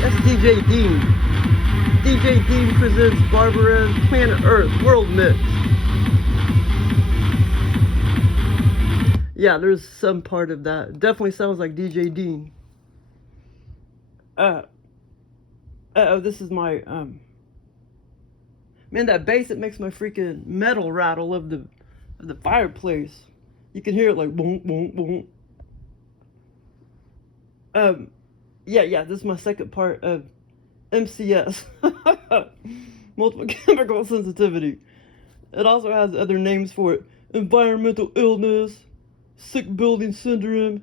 That's DJ Dean. DJ Dean presents Barbara's Planet Earth World Mix. Yeah, there's some part of that. Definitely sounds like DJ Dean. This is my, man, that bass, it makes my freaking metal rattle of the fireplace. You can hear it like boom, boom, boom. Yeah, this is my second part of MCS. Multiple chemical sensitivity. It also has other names for it. Environmental illness, sick building syndrome,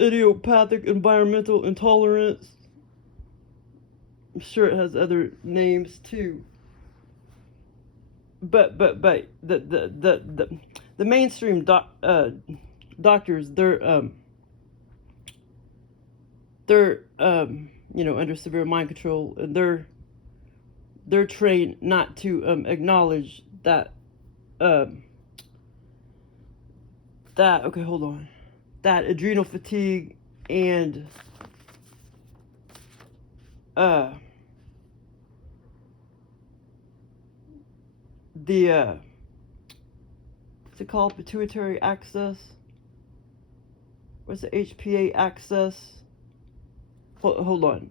idiopathic environmental intolerance. I'm sure it has other names too. But the mainstream doctors, they're under severe mind control, and they're trained not to acknowledge that that adrenal fatigue and what's it called, pituitary axis, what's the HPA axis, hold on,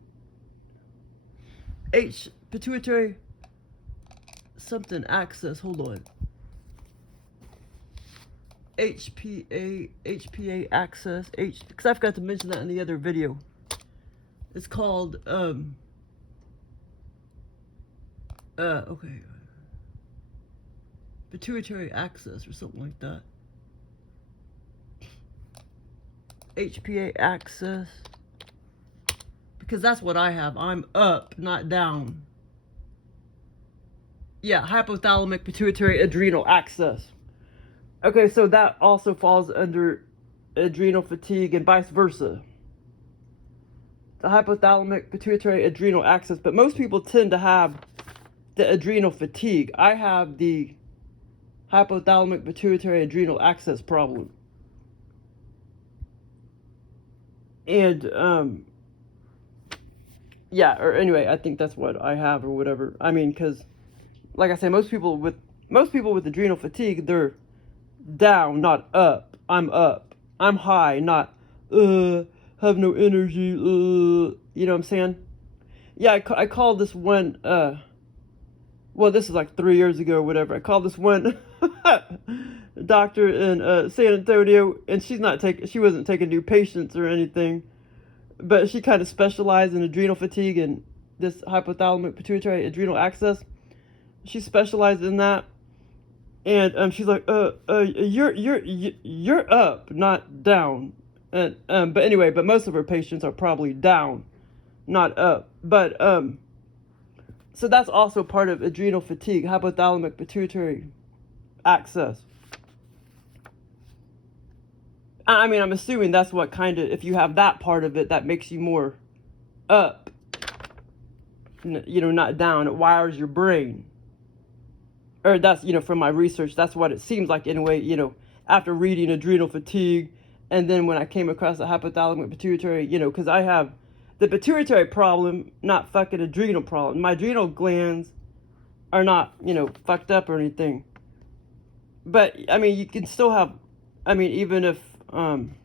pituitary something axis, hold on, HPA axis, because I forgot to mention that in the other video. It's called pituitary axis or something like that. HPA axis, because that's what I have. I'm up, not down. Yeah, hypothalamic pituitary adrenal axis. Okay, so that also falls under adrenal fatigue and vice versa. The hypothalamic pituitary adrenal axis, but most people tend to have the adrenal fatigue. I have the hypothalamic pituitary adrenal axis problem. And yeah, or anyway, I think that's what I have or whatever. I mean, because like I say, most people with adrenal fatigue, they're down, not up. I'm up. I'm high, not have no energy. You know what I'm saying? Yeah, I called this one. Well, this is like 3 years ago or whatever. I called this one doctor in San Antonio, and she wasn't taking new patients or anything, but she kind of specialized in adrenal fatigue and this hypothalamic pituitary adrenal axis. She specialized in that, and she's like, you're up, not down. And but anyway, but most of her patients are probably down, not up. But so that's also part of adrenal fatigue, hypothalamic pituitary axis. I mean, I'm assuming that's what kind of, if you have that part of it, that makes you more up, not down. It wires your brain. Or that's, from my research, that's what it seems like anyway, after reading adrenal fatigue. And then when I came across the hypothalamic pituitary, because I have the pituitary problem, not fucking adrenal problem. My adrenal glands are not, fucked up or anything. But, I mean, you can still have, even if, even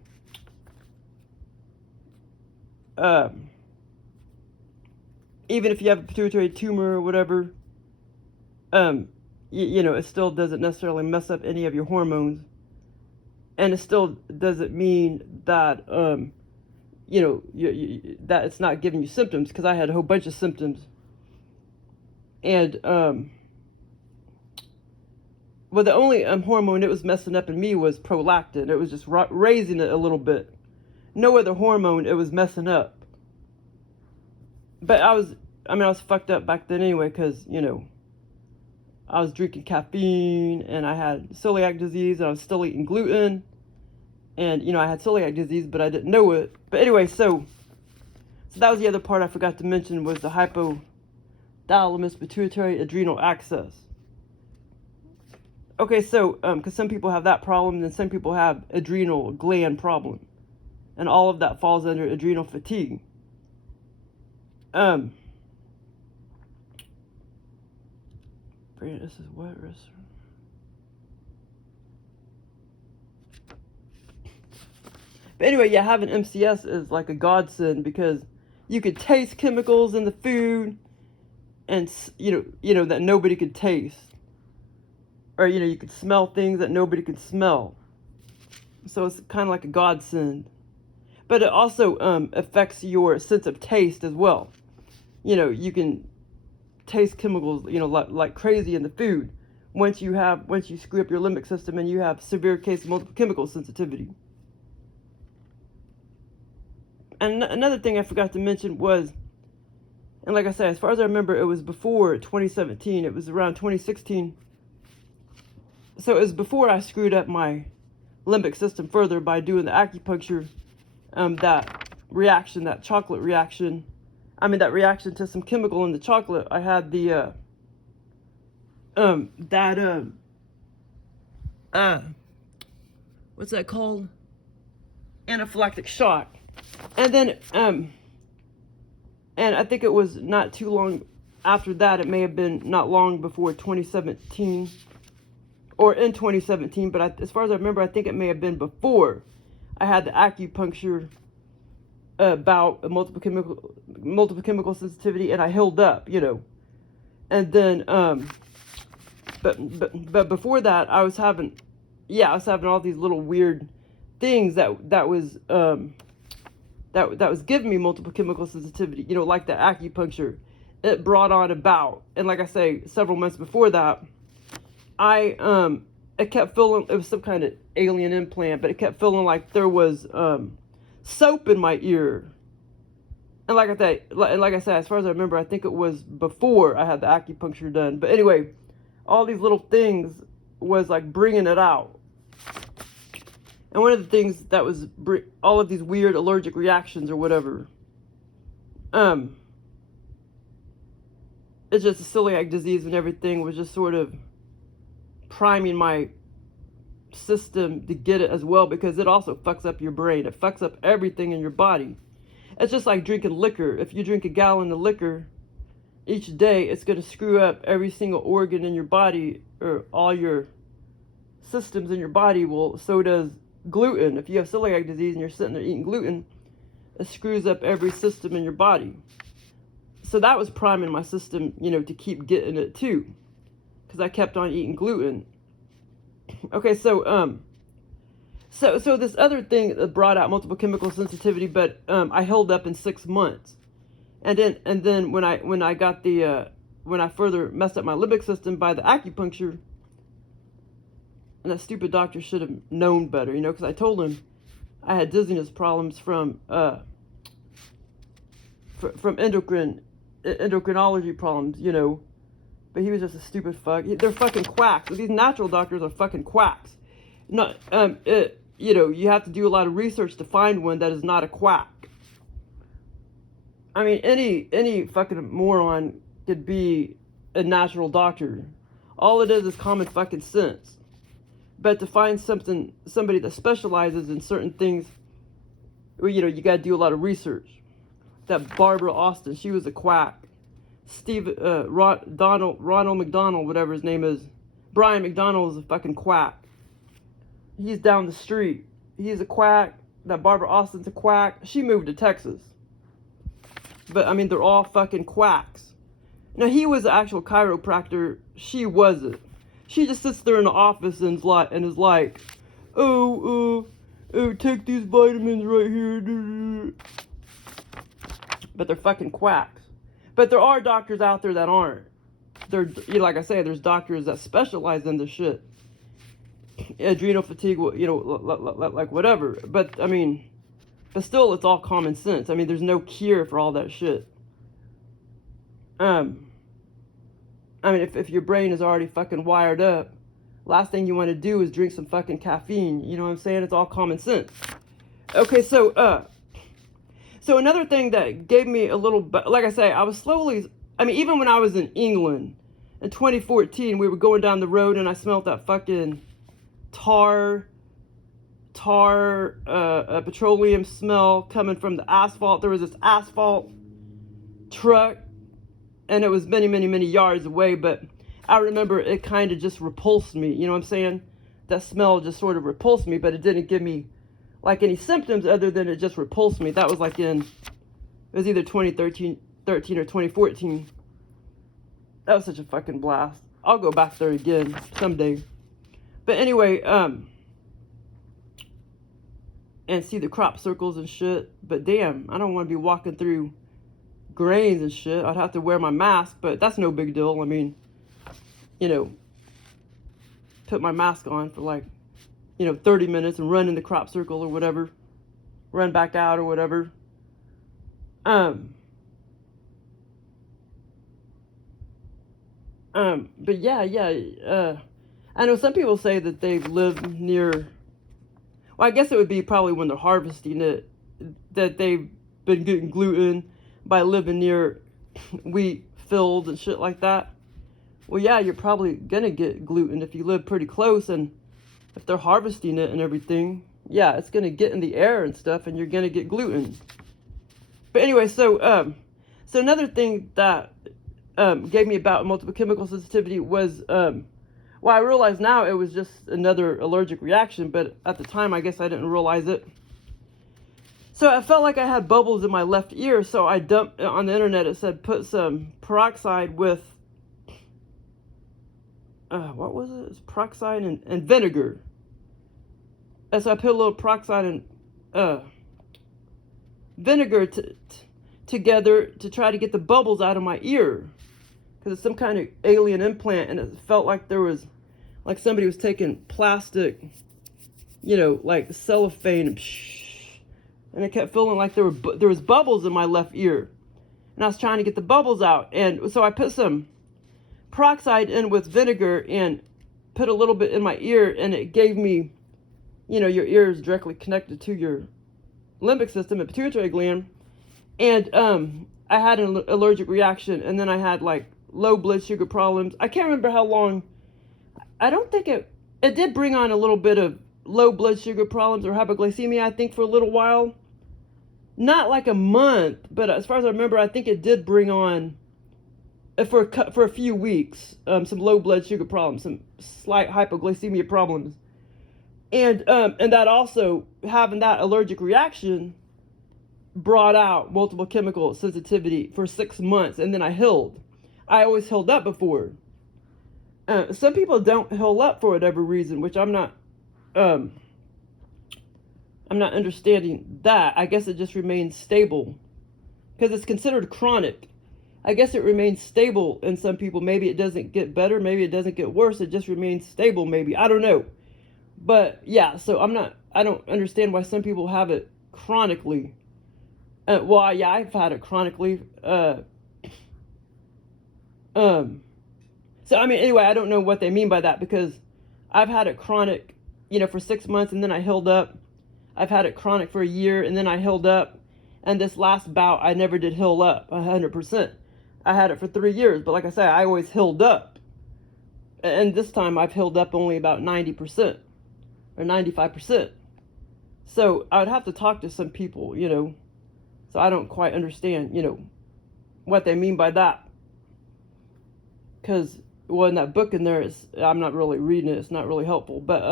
if you have a pituitary tumor or whatever, it still doesn't necessarily mess up any of your hormones. And it still doesn't mean that, that it's not giving you symptoms, because I had a whole bunch of symptoms. And, well, the only hormone it was messing up in me was prolactin. It was just raising it a little bit. No other hormone it was messing up. But I was fucked up back then anyway, because, I was drinking caffeine, and I had celiac disease, and I was still eating gluten. And, I had celiac disease, but I didn't know it. But anyway, so that was the other part I forgot to mention, was the thalamus, pituitary, adrenal axis. Okay, so, because some people have that problem, then some people have adrenal gland problem. And all of that falls under adrenal fatigue. This is what? But anyway, yeah, having MCS is like a godsend because you could taste chemicals in the food, and you know that nobody could taste, or you could smell things that nobody could smell. So it's kind of like a godsend, but it also affects your sense of taste as well. You can taste chemicals, like crazy in the food once you screw up your limbic system and you have severe case of multiple chemical sensitivity. And another thing I forgot to mention was, and like I said, as far as I remember, it was before 2017. It was around 2016. So it was before I screwed up my limbic system further by doing the acupuncture. That reaction, that chocolate reaction, that reaction to some chemical in the chocolate, I had the, what's that called? Anaphylactic shock. And then, and I think it was not too long after that, it may have been not long before 2017, or in 2017, but as far as I remember, I think it may have been before I had the acupuncture about multiple chemical sensitivity, and I healed up, and then, but before that, I was having all these little weird things that was giving me multiple chemical sensitivity, like the acupuncture. It brought on about, and like I say, several months before that, it kept feeling, it was some kind of alien implant, but it kept feeling like there was soap in my ear. And like I said, as far as I remember, I think it was before I had the acupuncture done. But anyway, all these little things was like bringing it out. And one of the things that was all of these weird allergic reactions or whatever, it's just a celiac disease and everything was just sort of priming my system to get it as well, because it also fucks up your brain. It fucks up everything in your body. It's just like drinking liquor. If you drink a gallon of liquor each day, it's going to screw up every single organ in your body, or all your systems in your body. Well, so does gluten. If you have celiac disease and you're sitting there eating gluten, it screws up every system in your body. So that was priming my system, to keep getting it too, because I kept on eating gluten. Okay, so this other thing that brought out multiple chemical sensitivity, but I held up in 6 months, and then when I got when I further messed up my limbic system by the acupuncture, and that stupid doctor should have known better, because I told him I had dizziness problems from endocrinology problems, but he was just a stupid fuck. They're fucking quacks. These natural doctors are fucking quacks. Not you have to do a lot of research to find one that is not a quack. I mean, any fucking moron could be a natural doctor. All it is common fucking sense. But to find somebody that specializes in certain things, well, you gotta do a lot of research. That Barbara Austin, she was a quack. Ronald McDonald, whatever his name is, Brian McDonald is a fucking quack. He's down the street. He's a quack. That Barbara Austin's a quack. She moved to Texas. But, I mean, they're all fucking quacks. Now, he was an actual chiropractor. She wasn't. She just sits there in the office and is like, oh, take these vitamins right here. But they're fucking quacks. But there are doctors out there that aren't. Like I say, there's doctors that specialize in this shit. Adrenal fatigue, like whatever. But, I mean, but still, it's all common sense. I mean, there's no cure for all that shit. I mean, if your brain is already fucking wired up, last thing you want to do is drink some fucking caffeine. You know what I'm saying? It's all common sense. Okay, so another thing that gave me a little, like I say, I was slowly I mean, even when I was in England in 2014, we were going down the road and I smelled that fucking petroleum smell coming from the asphalt. There was this asphalt truck and it was many, many, many yards away, but I remember it kind of just repulsed me. You know what I'm saying? That smell just sort of repulsed me, but it didn't give me like any symptoms other than it just repulsed me. That was like it was either 2013 or 2014. That was such a fucking blast. I'll go back there again someday. But anyway, and see the crop circles and shit. But damn, I don't want to be walking through grains and shit. I'd have to wear my mask, but that's no big deal. I mean, you know, put my mask on for like, 30 minutes and run in the crop circle or whatever. Run back out or whatever. But yeah. I know some people say that they've lived near, well, I guess it would be probably when they're harvesting it, that they've been getting gluten by living near wheat fields and shit like that. Well, yeah, you're probably gonna get gluten if you live pretty close, and if they're harvesting it and everything, yeah, it's gonna get in the air and stuff, and you're gonna get gluten. But anyway, so another thing that gave me about multiple chemical sensitivity was, well, I realize now it was just another allergic reaction, but at the time, I guess I didn't realize it. So I felt like I had bubbles in my left ear, so I dumped on the internet. It said put some peroxide with, what was it? It's peroxide and vinegar. And so I put a little peroxide and vinegar together to try to get the bubbles out of my ear. Because it's some kind of alien implant, and it felt like there was, like somebody was taking plastic, like cellophane, and it kept feeling like there was bubbles in my left ear. And I was trying to get the bubbles out. And so I put some peroxide in with vinegar and put a little bit in my ear, and it gave me, your ear is directly connected to your limbic system and pituitary gland. And I had an allergic reaction, and then I had like low blood sugar problems. I can't remember how long. I don't think it did bring on a little bit of low blood sugar problems or hypoglycemia, I think, for a little while. Not like a month, but as far as I remember, I think it did bring on, for a few weeks, some low blood sugar problems, some slight hypoglycemia problems. And that also, having that allergic reaction brought out multiple chemical sensitivity for 6 months, and then I healed. I always healed up before. Some people don't heal up for whatever reason, which I'm not understanding that. I guess it just remains stable because it's considered chronic. I guess it remains stable in some people. Maybe it doesn't get better. Maybe it doesn't get worse. It just remains stable. Maybe, I don't know. But yeah, so I don't understand why some people have it chronically. Well, yeah, I've had it chronically. So I mean, anyway, I don't know what they mean by that, because I've had it chronic, for 6 months, and then I healed up. I've had it chronic for a year, and then I healed up. And this last bout, I never did heal up 100%. I had it for 3 years, but like I said, I always healed up. And this time I've healed up only about 90% or 95%. So I would have to talk to some people, so I don't quite understand, what they mean by that. Because, well, in that book in there, I'm not really reading it. It's not really helpful. But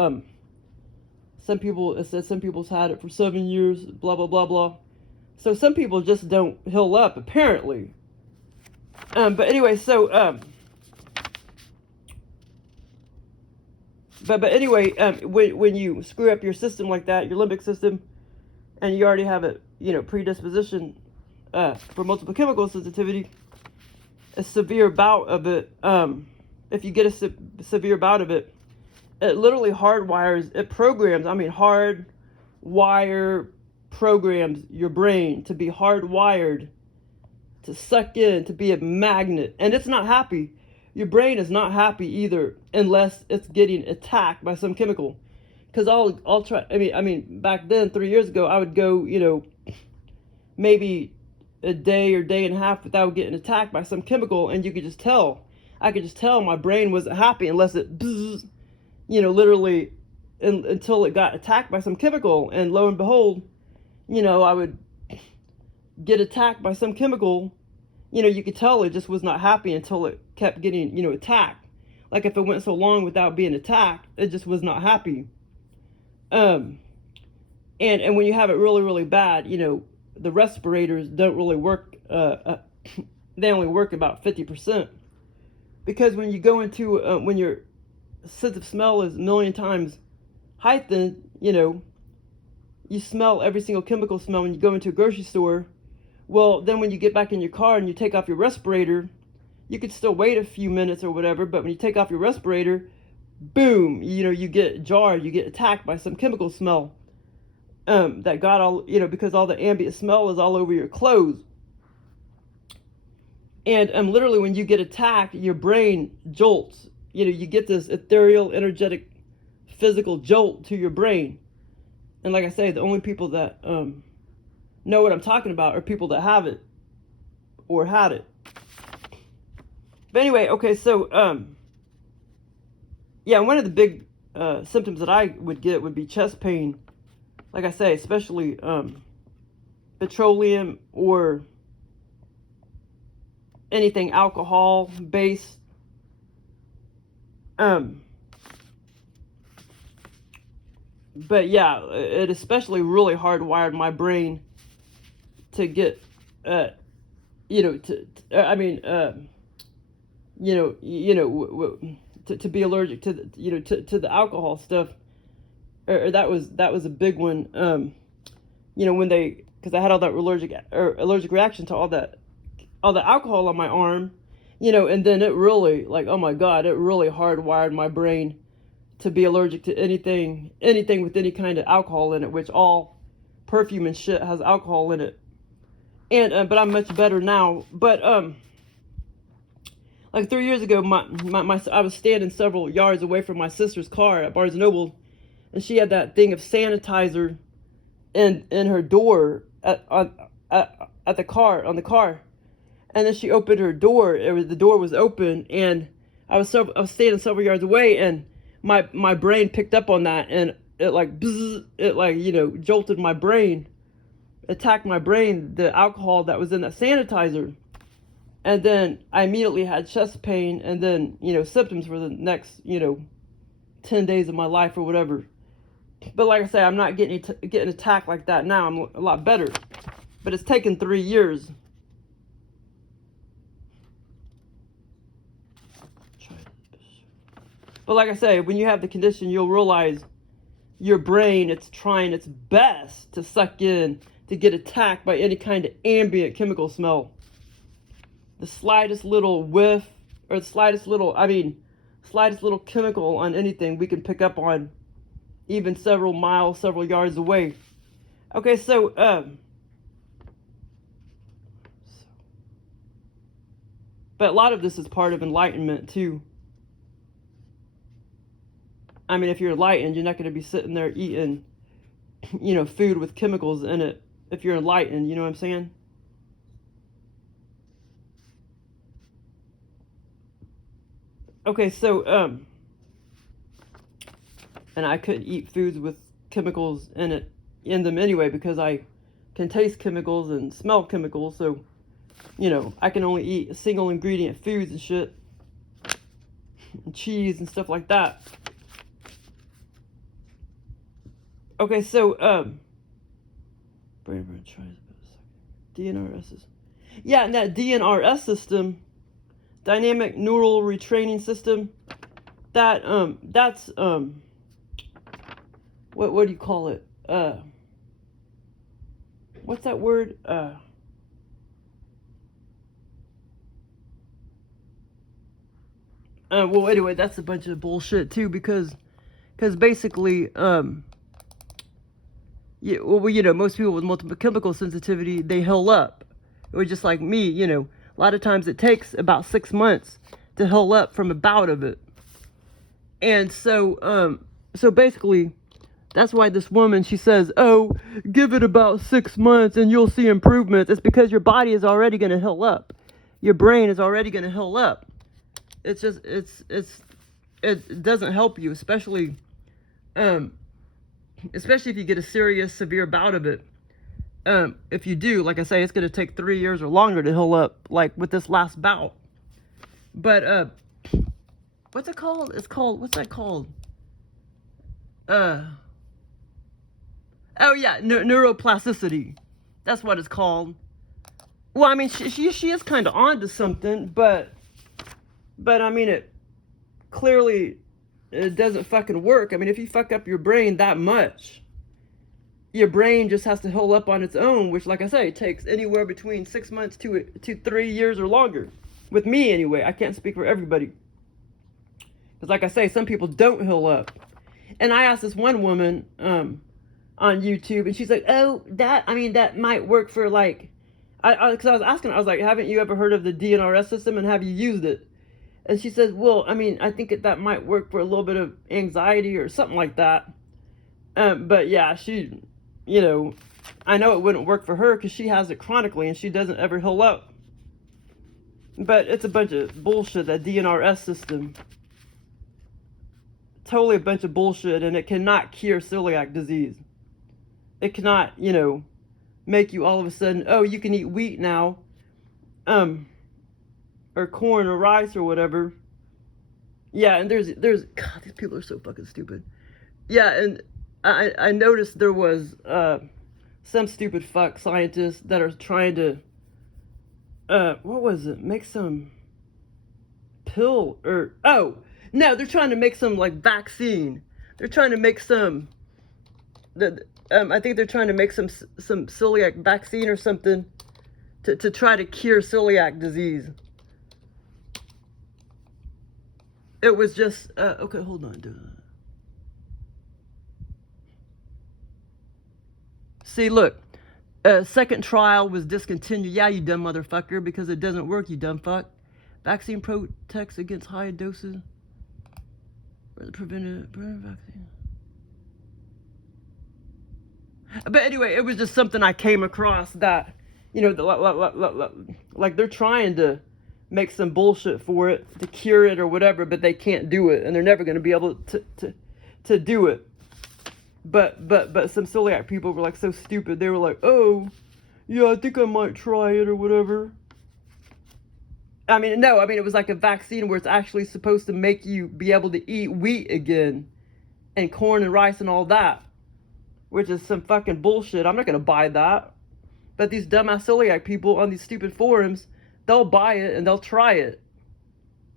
it says some people's had it for 7 years, blah, blah, blah, blah. So some people just don't heal up, apparently. But anyway, so, but anyway, when you screw up your system like that, your limbic system, and you already have a, predisposition for multiple chemical sensitivity, a severe bout of it, if you get a severe bout of it, it literally hardwires, it programs, hardwire programs your brain to be hardwired, to suck in, to be a magnet. And it's not happy. Your brain is not happy either, unless it's getting attacked by some chemical. Because I'll try, back then, 3 years ago, I would go, maybe a day or day and a half without getting attacked by some chemical, and you could just tell. I could just tell my brain wasn't happy unless it, bzz, literally until it got attacked by some chemical. And lo and behold, I would get attacked by some chemical. You could tell it just was not happy until it kept getting, attacked. Like if it went so long without being attacked, it just was not happy. And when you have it really, really bad, the respirators don't really work. They only work about 50%. Because when you go into, when your sense of smell is a million times heightened, you smell every single chemical smell when you go into a grocery store. Well, then when you get back in your car and you take off your respirator, you could still wait a few minutes or whatever, but when you take off your respirator, boom, you get jarred, you get attacked by some chemical smell. That got all, because all the ambient smell is all over your clothes. And literally when you get attacked, your brain jolts. You get this ethereal, energetic, physical jolt to your brain. And like I say, the only people that know what I'm talking about are people that have it or had it. But anyway, okay, so yeah, one of the big symptoms that I would get would be chest pain. Like I say, especially petroleum or anything alcohol based. But yeah, it especially really hardwired my brain to get, to be allergic to the, to the alcohol stuff. Or that was a big one. When because I had all that allergic reaction to all the alcohol on my arm, and then it really, like, oh my God, it really hardwired my brain to be allergic to anything with any kind of alcohol in it, which all perfume and shit has alcohol in it. And but I'm much better now. But like 3 years ago, I was standing several yards away from my sister's car at Barnes & Noble, and she had that thing of sanitizer in her door on the car. And then she opened her door. The door was open, and I was standing several yards away, and my brain picked up on that, and it like bzz, it like jolted my brain, attacked my brain, the alcohol that was in that sanitizer. And then I immediately had chest pain, and then symptoms for the next 10 days of my life or whatever. But like I say, I'm not getting attacked like that now. I'm a lot better, but it's taken 3 years. But like I say, when you have the condition, you'll realize your brain, it's trying its best to suck in, to get attacked by any kind of ambient chemical smell. The slightest little whiff, or the slightest little chemical on anything we can pick up on, even several miles, several yards away. Okay, so, but a lot of this is part of enlightenment too. I mean, if you're enlightened, you're not going to be sitting there eating, food with chemicals in it. If you're enlightened, you know what I'm saying? Okay, so, and I couldn't eat foods with chemicals in them anyway, because I can taste chemicals and smell chemicals. So, I can only eat single ingredient foods and shit, and cheese and stuff like that. Okay, so, DNRS. Yeah, and that DNRS system, dynamic neural retraining system, that's, what do you call it? What's that word? Well, anyway, that's a bunch of bullshit too, because basically, yeah, well, most people with multiple chemical sensitivity, they heal up. Or just like me, a lot of times it takes about 6 months to heal up from a bout of it. And so, so basically, That's why this woman, she says, oh, give it about 6 months and you'll see improvements. It's because your body is already going to heal up. Your brain is already going to heal up. It's just, it doesn't help you, especially if you get a serious, severe bout of it. If you do, like I say, it's going to take 3 years or longer to heal up, like with this last bout. But, what's it called? What's that called? Oh yeah, neuroplasticity. That's what it's called. Well, I mean, she is kind of onto something, but I mean, it doesn't fucking work. I mean, if you fuck up your brain that much, your brain just has to heal up on its own, which, like I say, takes anywhere between 6 months to 3 years or longer. With me, anyway. I can't speak for everybody. Because, like I say, some people don't heal up. And I asked this one woman on YouTube, and she's like, oh, that might work for, like, because I was asking her, I was like, haven't you ever heard of the DNRS system, and have you used it? And she says, well, I mean, I think that might work for a little bit of anxiety or something like that. But yeah, she, you know, I know it wouldn't work for her because she has it chronically and she doesn't ever heal up. But it's a bunch of bullshit, that DNRS system. Totally a bunch of bullshit, and it cannot cure celiac disease. It cannot, you know, make you all of a sudden, oh, you can eat wheat now. Or corn or rice or whatever. Yeah, and there's God, these people are so fucking stupid. Yeah, and I noticed there was some stupid fuck scientists that are trying to what was it? Make some pill or no, they're trying to make some like vaccine. They're trying to make some I think they're trying to make some celiac vaccine or something to try to cure celiac disease. It was just, okay, hold on. See, look, second trial was discontinued. Yeah, you dumb motherfucker, because it doesn't work, you dumb fuck. Vaccine protects against high doses. Preventive vaccine. But anyway, it was just something I came across that, you know, like they're trying to make some bullshit for it to cure it or whatever, but they can't do it, and they're never going to be able to do it. But some celiac people were like so stupid. They were like, oh, yeah, I think I might try it or whatever. I mean, no, I mean, it was like a vaccine where it's actually supposed to make you be able to eat wheat again and corn and rice and all that, which is some fucking bullshit. I'm not going to buy that. But these dumbass celiac people on these stupid forums, they'll buy it and they'll try it.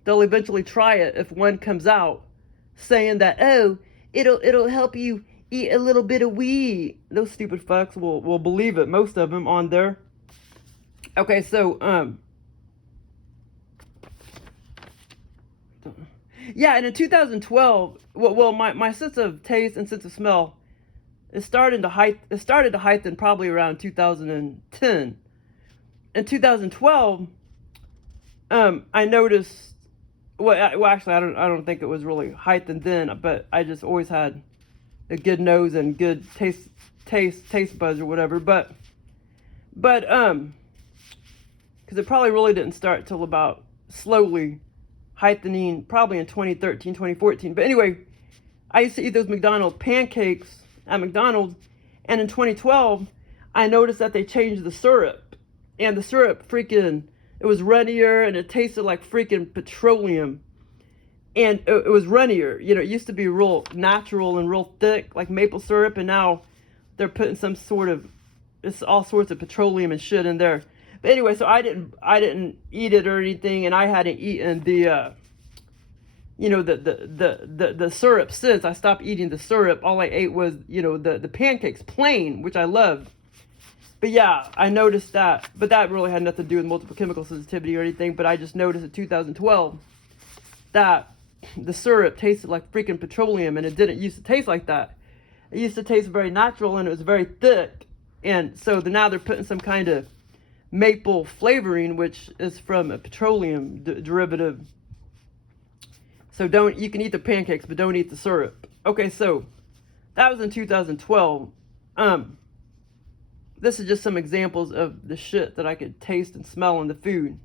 They'll eventually try it if one comes out saying that, oh, it'll help you eat a little bit of wheat. Those stupid fucks will believe it, most of them on there. Okay, so, yeah, and in 2012, well, my sense of taste and sense of smell, it started to heighten probably around 2010. In 2012, I noticed, well, actually, I don't think it was really heightened then, but I just always had a good nose and good taste buds or whatever, but, because it probably really didn't start till about slowly heightening, probably in 2013, 2014, but anyway, I used to eat those McDonald's pancakes at McDonald's, and in 2012, I noticed that they changed the syrup, and the syrup freaking, it was runnier, and it tasted like freaking petroleum, and it was runnier. You know, it used to be real natural and real thick, like maple syrup, and now they're putting some sort of, it's all sorts of petroleum and shit in there. But anyway, so I didn't eat it or anything, and I hadn't eaten the, you know, the syrup since. I stopped eating the syrup. All I ate was, you know, the pancakes, plain, which I loved. But yeah, I noticed that, but that really had nothing to do with multiple chemical sensitivity or anything, but I just noticed in 2012 that the syrup tasted like freaking petroleum, and it didn't used to taste like that. It used to taste very natural, and it was very thick, and so now they're putting some kind of maple flavoring, which is from a petroleum derivative. So you can eat the pancakes, but don't eat the syrup. Okay, so That was in 2012. This is just some examples of the shit that I could taste and smell in the food.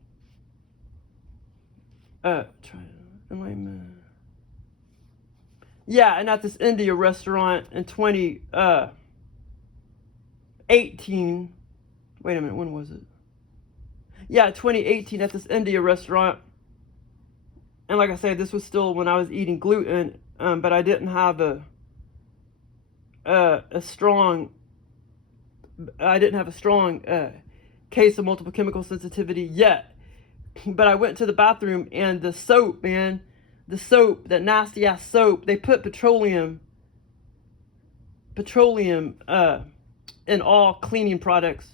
Yeah, and at this India restaurant in 2018. Wait a minute, when was it? Yeah, 2018 at this India restaurant. And like I said, this was still when I was eating gluten, but I didn't have a strong case of multiple chemical sensitivity yet. But I went to the bathroom, and the soap, man, that nasty ass soap, they put petroleum in all cleaning products,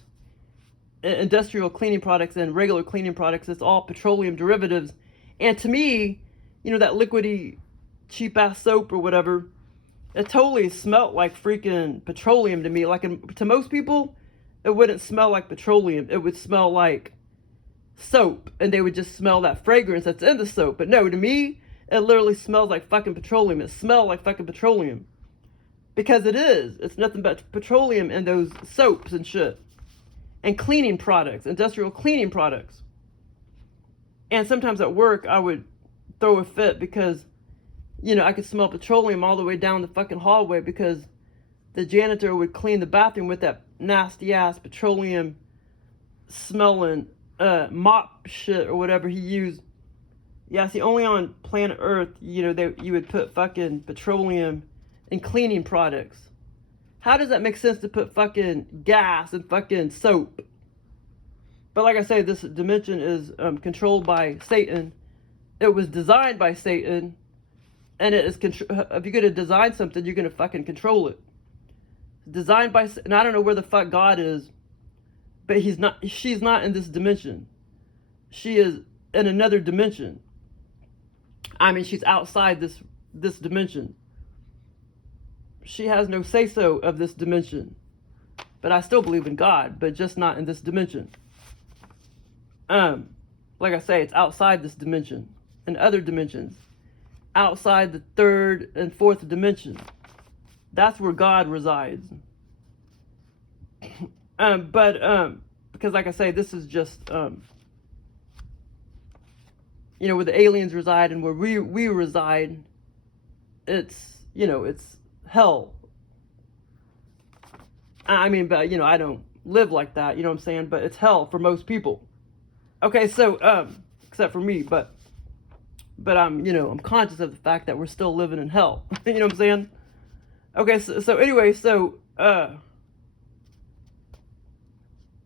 industrial cleaning products and regular cleaning products. It's all petroleum derivatives. And to me, that liquidy cheap ass soap or whatever, it totally smelled like freaking petroleum to me. Like, to most people, it wouldn't smell like petroleum. It would smell like soap, and they would just smell that fragrance that's in the soap. But no, to me, it literally smells like fucking petroleum. It smelled like fucking petroleum. Because it is. It's nothing but petroleum in those soaps and shit. And cleaning products, industrial cleaning products. And sometimes at work, I would throw a fit because, I could smell petroleum all the way down the fucking hallway, because the janitor would clean the bathroom with that nasty ass petroleum smelling mop shit or whatever he used. Yeah, see, only on planet Earth, you would put fucking petroleum in cleaning products. How does that make sense to put fucking gas and fucking soap? But like I say, this dimension is controlled by Satan. It was designed by Satan, and it is if you're gonna design something, you're gonna fucking control it. Designed by, and I don't know where the fuck God is, but she's not in this dimension. She is in another dimension. I mean, she's outside this dimension. She has no say-so of this dimension. But I still believe in God, but just not in this dimension. Like I say, it's outside this dimension. In other dimensions. Outside the third and fourth dimension. That's where God resides. Because like I say, this is just, where the aliens reside and where we reside, it's, it's hell. I mean, but, I don't live like that, you know what I'm saying? But it's hell for most people. Okay, so, except for me, but I'm, I'm conscious of the fact that we're still living in hell. You know what I'm saying? Okay, so anyway,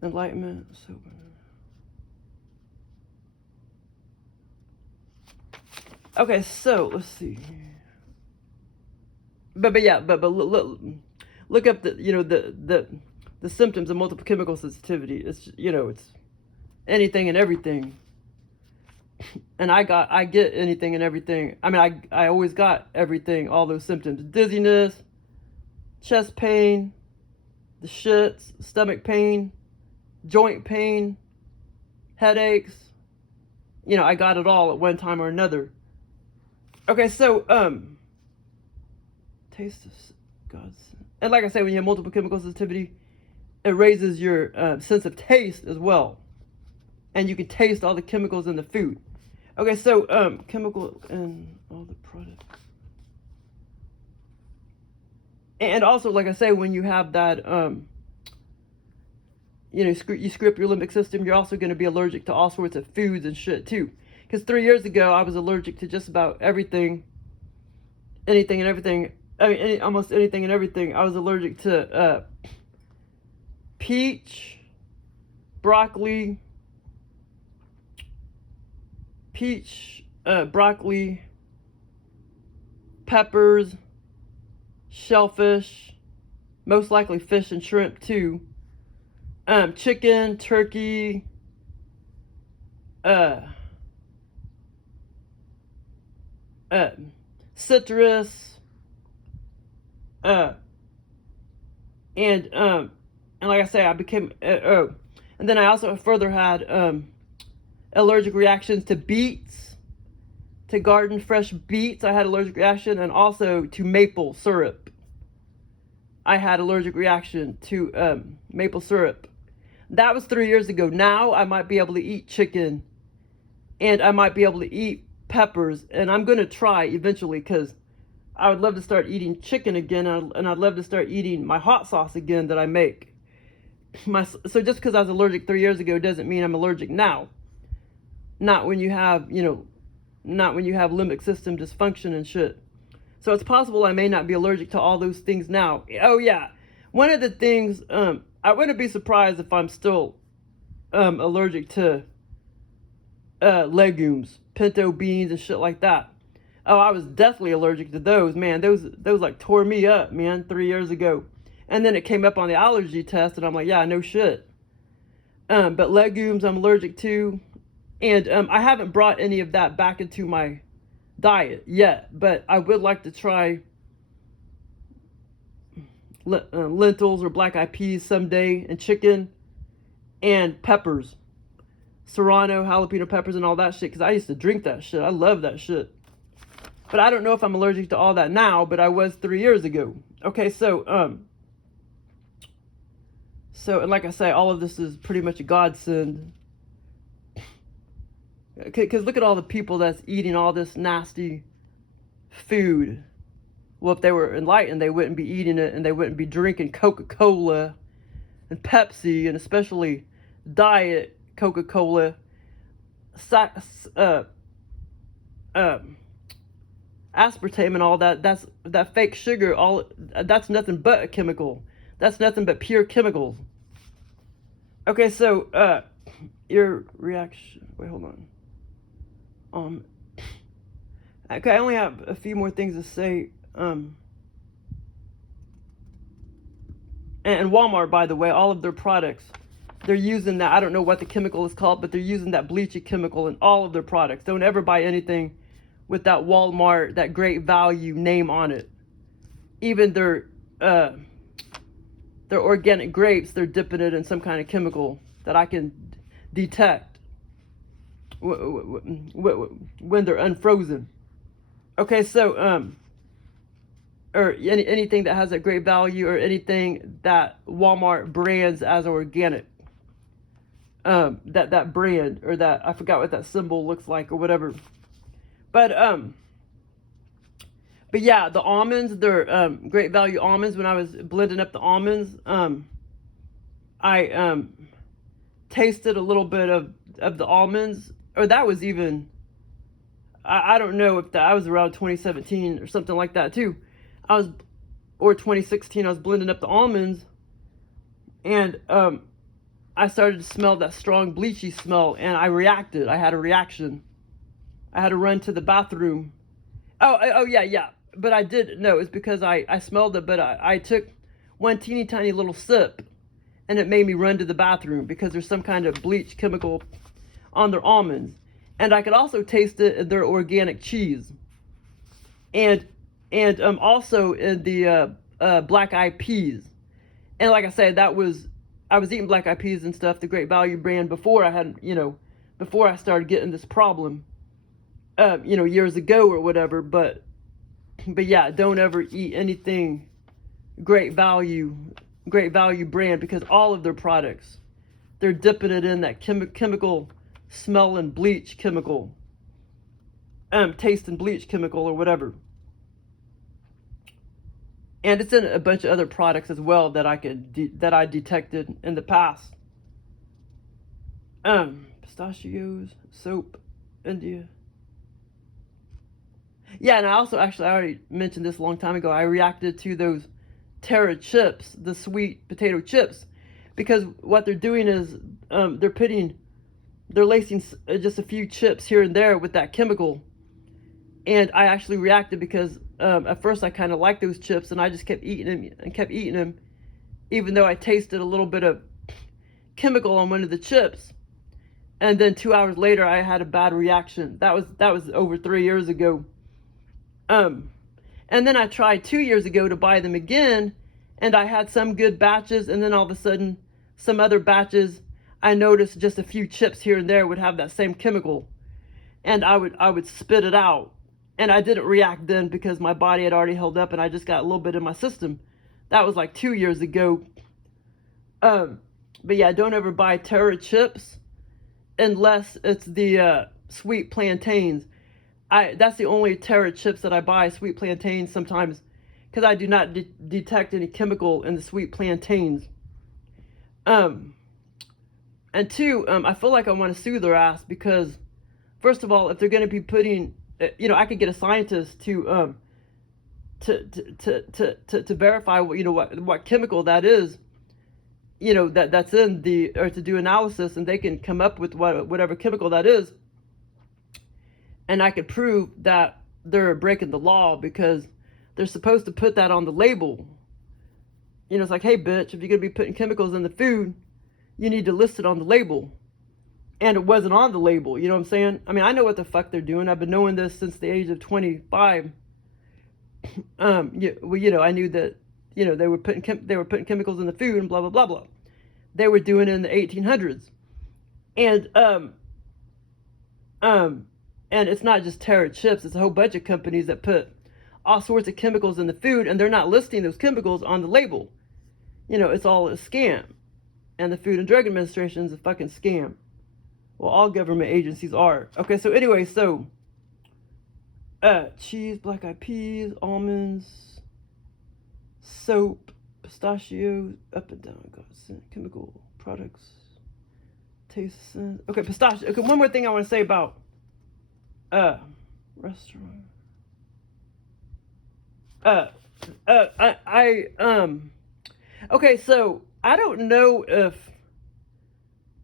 enlightenment, okay, so let's see. But look up the symptoms of multiple chemical sensitivity. It's it's anything and everything. And I get anything and everything. I mean, I always got everything, all those symptoms: dizziness, chest pain, the shits, stomach pain, joint pain, headaches. I got it all at one time or another. Okay, so taste of godsend. And like I say, when you have multiple chemical sensitivity, it raises your sense of taste as well. And you can taste all the chemicals in the food. Okay, so chemical in all the products. And also, like I say, when you have that, you screw up your limbic system, you're also going to be allergic to all sorts of foods and shit too. Because 3 years ago, I was allergic to just about everything, anything and everything. I mean, almost anything and everything. I was allergic to peach, broccoli, peppers, shellfish, most likely fish and shrimp too, chicken, turkey, citrus, and like I say, I became and then I also further had allergic reactions to beets, to garden fresh beets. I had allergic reaction, and also to maple syrup. I had allergic reaction to maple syrup. That was 3 years ago. Now I might be able to eat chicken, and I might be able to eat peppers, and I'm going to try eventually, because I would love to start eating chicken again, and I'd love to start eating my hot sauce again that I make. So just because I was allergic 3 years ago doesn't mean I'm allergic now. Not when you have, not when you have limbic system dysfunction and shit. So it's possible I may not be allergic to all those things now. Oh yeah, one of the things, I wouldn't be surprised if I'm still allergic to legumes, pinto beans and shit like that. Oh, I was deathly allergic to those, man. Those like tore me up, man, 3 years ago. And then it came up on the allergy test, and I'm like, yeah, no shit. But legumes I'm allergic to, and I haven't brought any of that back into my diet yet, but I would like to try lentils or black eyed peas someday, and chicken, and peppers, serrano, jalapeno peppers, and all that shit, because I used to drink that shit. I love that shit. But I don't know if I'm allergic to all that now, but I was 3 years ago. Okay, so and like I say, all of this is pretty much a godsend. Because look at all the people that's eating all this nasty food. Well, if they were enlightened, they wouldn't be eating it, and they wouldn't be drinking Coca-Cola and Pepsi, and especially diet Coca-Cola, aspartame and all that. That's that fake sugar. That's nothing but a chemical. That's nothing but pure chemicals. Okay, so your reaction. Wait, hold on. Okay, I only have a few more things to say. And Walmart, by the way, all of their products, they're using that. I don't know what the chemical is called, but they're using that bleachy chemical in all of their products. Don't ever buy anything with that Walmart, that Great Value name on it. Even their organic grapes, they're dipping it in some kind of chemical that I can detect when they're unfrozen. Okay, so or anything that has a Great Value, or anything that Walmart brands as organic, that brand, or that, I forgot what that symbol looks like or whatever. But yeah, the almonds, they're Great Value almonds. When I was blending up the almonds, I tasted a little bit of the almonds, or that was even, I don't know if that, I was around 2017 or something like that too. Or 2016, I was blending up the almonds, and I started to smell that strong bleachy smell, and I reacted. I had a reaction. I had to run to the bathroom. Oh yeah. But I did, no, it's because I smelled it, but I took one teeny tiny little sip, and it made me run to the bathroom, because there's some kind of bleach chemical on their almonds. And I could also taste it in their organic cheese. And also in the black eyed peas. And like I said, I was eating black eyed peas and stuff, the Great Value brand, before I had, before I started getting this problem, years ago or whatever. But yeah, don't ever eat anything Great Value brand, because all of their products, they're dipping it in that chemical smelling bleach chemical, tasting bleach chemical or whatever. And it's in a bunch of other products as well that I detected in the past. Pistachios, soap, India. Yeah, and I already mentioned this a long time ago. I reacted to those Terra chips, the sweet potato chips, because what they're doing is they're lacing just a few chips here and there with that chemical. And I actually reacted because at first I kind of liked those chips, and I just kept eating them, even though I tasted a little bit of chemical on one of the chips. And then 2 hours later, I had a bad reaction. That was over 3 years ago. And then I tried 2 years ago to buy them again, and I had some good batches, and then all of a sudden, some other batches, I noticed just a few chips here and there would have that same chemical, and I would spit it out. And I didn't react then because my body had already held up, and I just got a little bit in my system. That was like 2 years ago. But yeah, don't ever buy Terra chips unless it's the sweet plantains. That's the only Terra chips that I buy, sweet plantains sometimes, because I do not detect any chemical in the sweet plantains. And two, I feel like I want to sue their ass because, first of all, if they're going to be putting, I could get a scientist to verify what chemical that is, that's in or to do analysis, and they can come up with whatever chemical that is, and I could prove that they're breaking the law because they're supposed to put that on the label. It's like, hey, bitch, if you're going to be putting chemicals in the food, you need to list it on the label. And it wasn't on the label, you know what I'm saying? I mean, I know what the fuck they're doing. I've been knowing this since the age of 25. I knew that, they were putting chemicals in the food and blah, blah, blah, blah. They were doing it in the 1800s. And it's not just Terra chips. It's a whole bunch of companies that put all sorts of chemicals in the food, and they're not listing those chemicals on the label. It's all a scam. And the Food and Drug Administration is a fucking scam. Well, all government agencies are. Okay, so anyway, cheese, black eyed peas, almonds, soap, pistachios, up and down, godsend, chemical products, taste, sense. Okay, pistachio. Okay, one more thing I want to say about restaurant. Okay, so I don't know if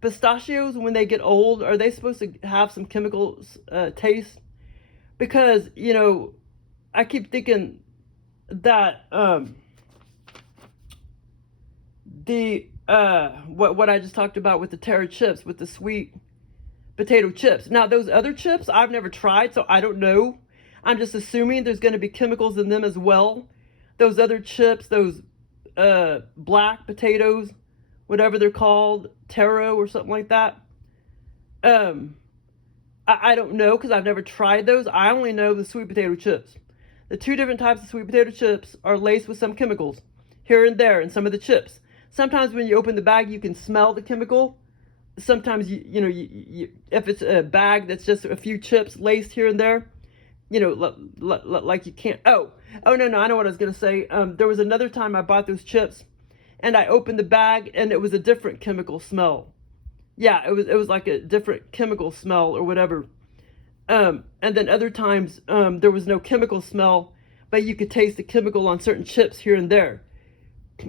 pistachios, when they get old, are they supposed to have some chemicals taste? Because, I keep thinking that what I just talked about with the Terra chips, with the sweet potato chips. Now, those other chips I've never tried, so I don't know. I'm just assuming there's going to be chemicals in them as well. Those other chips, those black potatoes, whatever they're called, taro or something like that. I don't know because I've never tried those. I only know the sweet potato chips. The two different types of sweet potato chips are laced with some chemicals here and there in some of the chips. Sometimes when you open the bag, you can smell the chemical. Sometimes, if it's a bag that's just a few chips laced here and there, like you can't. Oh, no, I know what I was going to say. There was another time I bought those chips and I opened the bag and it was a different chemical smell. Yeah, it was like a different chemical smell or whatever. And then other times, there was no chemical smell, but you could taste the chemical on certain chips here and there.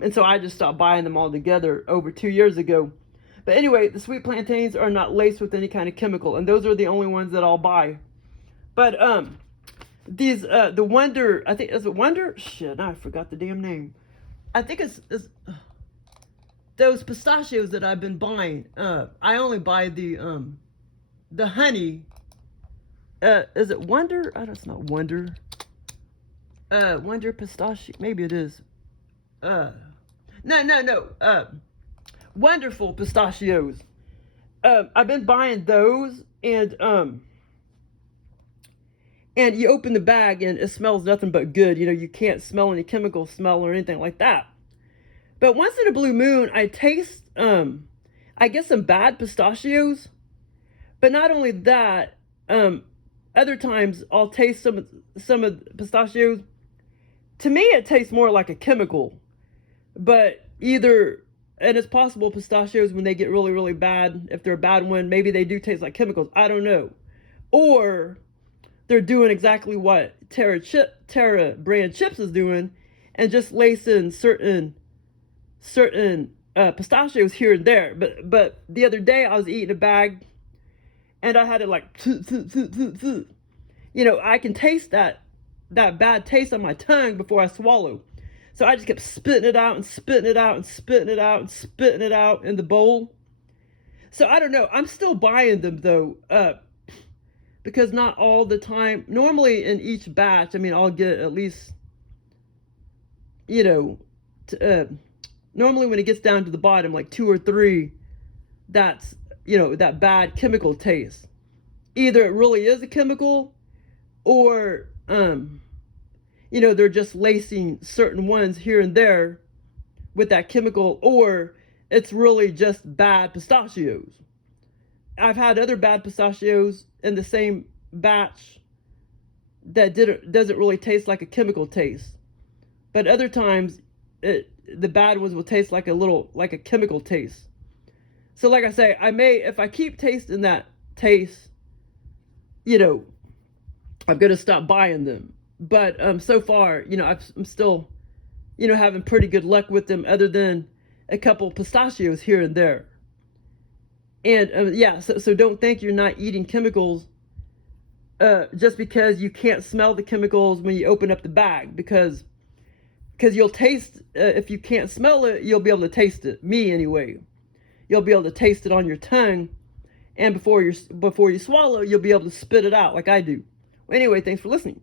And so I just stopped buying them all together over 2 years ago. But anyway, the sweet plantains are not laced with any kind of chemical, and those are the only ones that I'll buy. But these the Wonder, I think, is it Wonder? Shit, now I forgot the damn name. I think it's those pistachios that I've been buying. I only buy the honey. Is it Wonder? I don't. It's not Wonder. Wonder pistachio. Maybe it is. No. Wonderful pistachios. I've been buying those, and you open the bag and it smells nothing but good. You can't smell any chemical smell or anything like that. But once in a blue moon, I taste, I get some bad pistachios. But not only that, other times I'll taste some of the pistachios. To me, it tastes more like a chemical. But and it's possible pistachios, when they get really, really bad, if they're a bad one, maybe they do taste like chemicals. I don't know. Or they're doing exactly what Terra brand chips is doing, and just lacing certain pistachios here and there. But the other day I was eating a bag, and I had it like, I can taste that bad taste on my tongue before I swallow. So I just kept spitting it out and spitting it out and spitting it out and spitting it out in the bowl. So I don't know. I'm still buying them though, because not all the time. Normally in each batch, I'll get at least, normally when it gets down to the bottom, like 2 or 3, that's, that bad chemical taste. Either it really is a chemical, or, they're just lacing certain ones here and there with that chemical, or it's really just bad pistachios. I've had other bad pistachios in the same batch that doesn't really taste like a chemical taste, but other times the bad ones will taste like a chemical taste. So like I say, I may, if I keep tasting that taste, you know, I'm gonna stop buying them. But so far, you know, I'm still, you know, having pretty good luck with them, other than a couple pistachios here and there. And yeah, so don't think you're not eating chemicals just because you can't smell the chemicals when you open up the bag, because you'll taste, if you can't smell it, you'll be able to taste it. Me anyway, you'll be able to taste it on your tongue, and before you swallow, you'll be able to spit it out like I do. Anyway, thanks for listening.